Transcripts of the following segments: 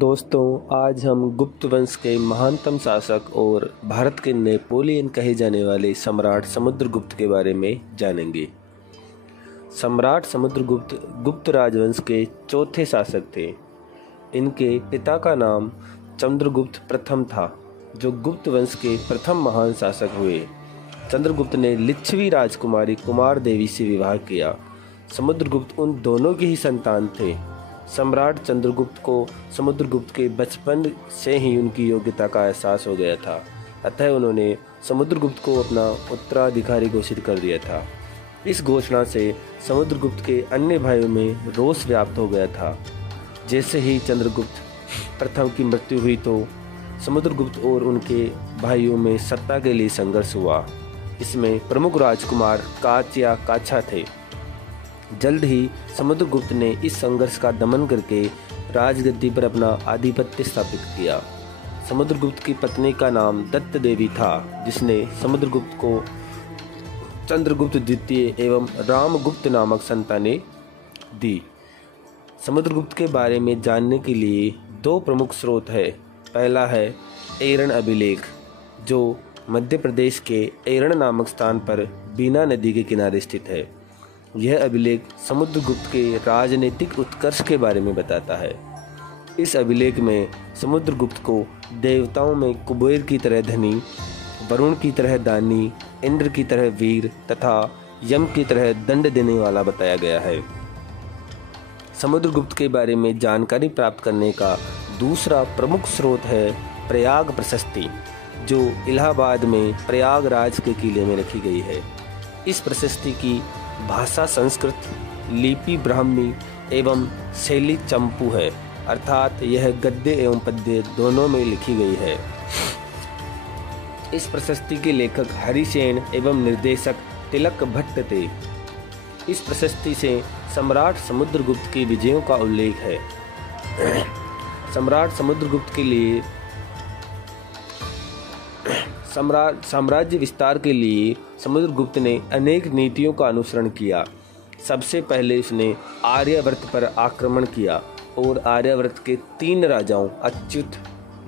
दोस्तों, आज हम गुप्त वंश के महानतम शासक और भारत के नेपोलियन कहे जाने वाले सम्राट समुद्रगुप्त के बारे में जानेंगे। सम्राट समुद्रगुप्त गुप्त राजवंश के चौथे शासक थे। इनके पिता का नाम चंद्रगुप्त प्रथम था, जो गुप्त वंश के प्रथम महान शासक हुए। चंद्रगुप्त ने लिच्छवी राजकुमारी कुमार देवी से विवाह किया। समुद्रगुप्त उन दोनों की ही संतान थे। सम्राट चंद्रगुप्त को समुद्रगुप्त के बचपन से ही उनकी योग्यता का एहसास हो गया था, अतः उन्होंने समुद्रगुप्त को अपना उत्तराधिकारी घोषित कर दिया था। इस घोषणा से समुद्रगुप्त के अन्य भाइयों में रोष व्याप्त हो गया था। जैसे ही चंद्रगुप्त प्रथम की मृत्यु हुई तो समुद्रगुप्त और उनके भाइयों में सत्ता के लिए संघर्ष हुआ। इसमें प्रमुख राजकुमार काच या काछा थे। जल्द ही समुद्रगुप्त ने इस संघर्ष का दमन करके राजगद्दी पर अपना आधिपत्य स्थापित किया। समुद्रगुप्त की पत्नी का नाम दत्त देवी था, जिसने समुद्रगुप्त को चंद्रगुप्त द्वितीय एवं रामगुप्त नामक संतानें दी। समुद्रगुप्त के बारे में जानने के लिए दो प्रमुख स्रोत है। पहला है एरण अभिलेख, जो मध्य प्रदेश के एरण नामक स्थान पर बीना नदी के किनारे स्थित है। यह अभिलेख समुद्रगुप्त के राजनीतिक उत्कर्ष के बारे में बताता है। इस अभिलेख में समुद्रगुप्त को देवताओं में कुबेर की तरह धनी, वरुण की तरह दानी, इंद्र की तरह वीर तथा यम की तरह दंड देने वाला बताया गया है। समुद्रगुप्त के बारे में जानकारी प्राप्त करने का दूसरा प्रमुख स्रोत है प्रयाग प्रशस्ति, जो इलाहाबाद में प्रयागराज के किले में रखी गई है। इस प्रशस्ति की भाषा संस्कृत, लिपि ब्राह्मी एवं शैली चंपू है, अर्थात यह गद्य एवं पद्य दोनों में लिखी गई है। इस प्रशस्ति के लेखक हरिसेन एवं निर्देशक तिलक भट्ट थे। इस प्रशस्ति से सम्राट समुद्रगुप्त की विजयों का उल्लेख है। सम्राट समुद्रगुप्त के लिए साम्राज्य विस्तार के लिए समुद्रगुप्त ने अनेक नीतियों का अनुसरण किया। सबसे पहले उसने आर्यावर्त पर आक्रमण किया और आर्यावर्त के 3 राजाओं अच्युत,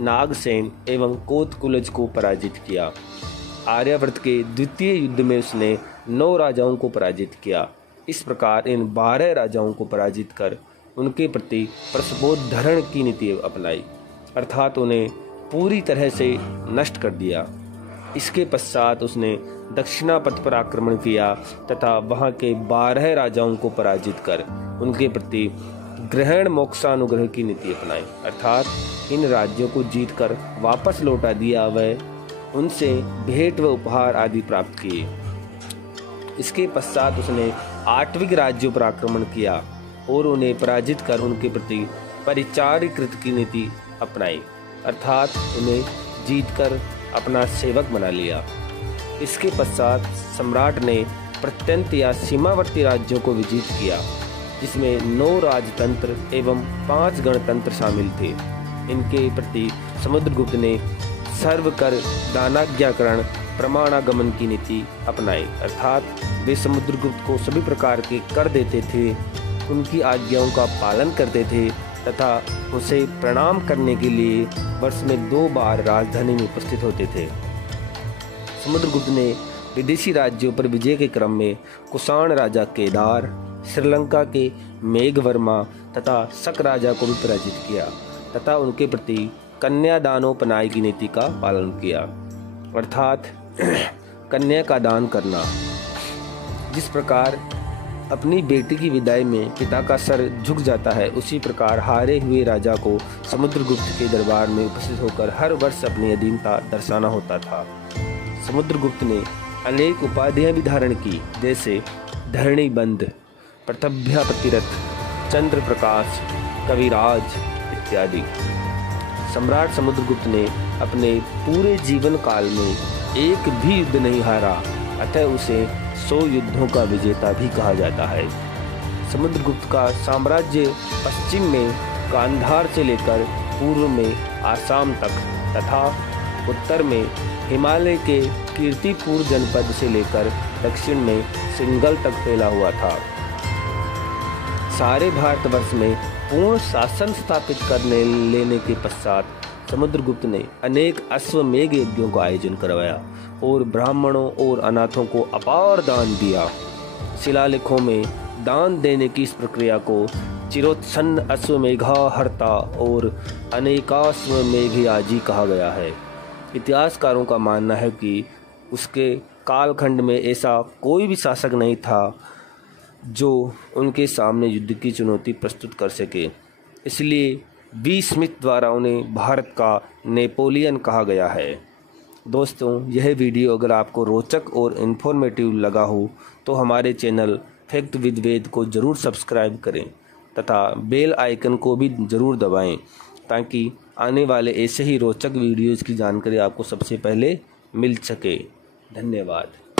नागसेन एवं कोतकुलज को पराजित किया। आर्यावर्त के द्वितीय युद्ध में उसने 9 राजाओं को पराजित किया। इस प्रकार इन 12 राजाओं को पराजित कर उनके प्रति प्रसवोद्धरण की नीति अपनाई, अर्थात उन्हें पूरी तरह से नष्ट कर दिया। इसके पश्चात उसने दक्षिणापथ पर आक्रमण किया तथा वहां के 12 राजाओं को पराजित कर उनके प्रति ग्रहण मोक्षानुग्रह की नीति अपनाई, अर्थात इन राज्यों को जीतकर वापस लौटा दिया व उनसे भेंट व उपहार आदि प्राप्त किए। इसके पश्चात उसने 8वें राज्यों पर आक्रमण किया और उन्हें पराजित कर उनके प्रति परिचारीकृत की नीति अपनाई, अर्थात उन्हें जीतकर अपना सेवक बना लिया। इसके पश्चात सम्राट ने प्रत्यंत या सीमावर्ती राज्यों को विजित किया, जिसमें 9 राजतंत्र एवं 5 गणतंत्र शामिल थे। इनके प्रति समुद्रगुप्त ने सर्वकर दानाज्ञाकरण प्रमाणागमन की नीति अपनाई, अर्थात वे समुद्रगुप्त को सभी प्रकार के कर देते थे, उनकी आज्ञाओं का पालन करते थे तथा उसे प्रणाम करने के लिए वर्ष में 2 बार राजधानी में उपस्थित होते थे। समुद्रगुप्त ने विदेशी राज्यों पर विजय के क्रम में कुषाण राजा केदार, श्रीलंका के मेघवर्मा तथा शक राजा को भी पराजित किया तथा उनके प्रति कन्यादानोपनाय की नीति का पालन किया, अर्थात कन्या का दान करना। जिस प्रकार अपनी बेटी की विदाई में पिता का सर झुक जाता है, उसी प्रकार हारे हुए राजा को समुद्रगुप्त के दरबार में उपस्थित होकर हर वर्ष अपनी अधीनता दर्शाना होता था। समुद्रगुप्त ने अनेक उपाधियां भी धारण की, जैसे धरणीबंध, प्रतभ्यापतिरथ, चंद्र प्रकाश, कविराज इत्यादि। सम्राट समुद्रगुप्त ने अपने पूरे जीवन काल में एक भी युद्ध नहीं हारा, अतः उसे 100 युद्धों का विजेता भी कहा जाता है। समुद्रगुप्त का साम्राज्य पश्चिम में गांधार से लेकर पूर्व में आसाम तक तथा उत्तर में हिमालय के कीर्तिपुर जनपद से लेकर दक्षिण में सिंघल तक फैला हुआ था। सारे भारतवर्ष में पूर्ण शासन स्थापित करने लेने के पश्चात समुद्रगुप्त ने अनेक अश्वमेध यज्ञों का आयोजन करवाया और ब्राह्मणों और अनाथों को अपार दान दिया। शिलालेखों में दान देने की इस प्रक्रिया को चिरोत्सन्न अश्वमेधाहर्ता और अनेकाश्वमेधाजी कहा गया है। इतिहासकारों का मानना है कि उसके कालखंड में ऐसा कोई भी शासक नहीं था जो उनके सामने युद्ध की चुनौती प्रस्तुत कर सके, इसलिए बी स्मिथ द्वारा उन्हें भारत का नेपोलियन कहा गया है। दोस्तों, यह वीडियो अगर आपको रोचक और इन्फॉर्मेटिव लगा हो तो हमारे चैनल फैक्ट विद वेद को ज़रूर सब्सक्राइब करें तथा बेल आइकन को भी ज़रूर दबाएं ताकि आने वाले ऐसे ही रोचक वीडियोज़ की जानकारी आपको सबसे पहले मिल सके। धन्यवाद।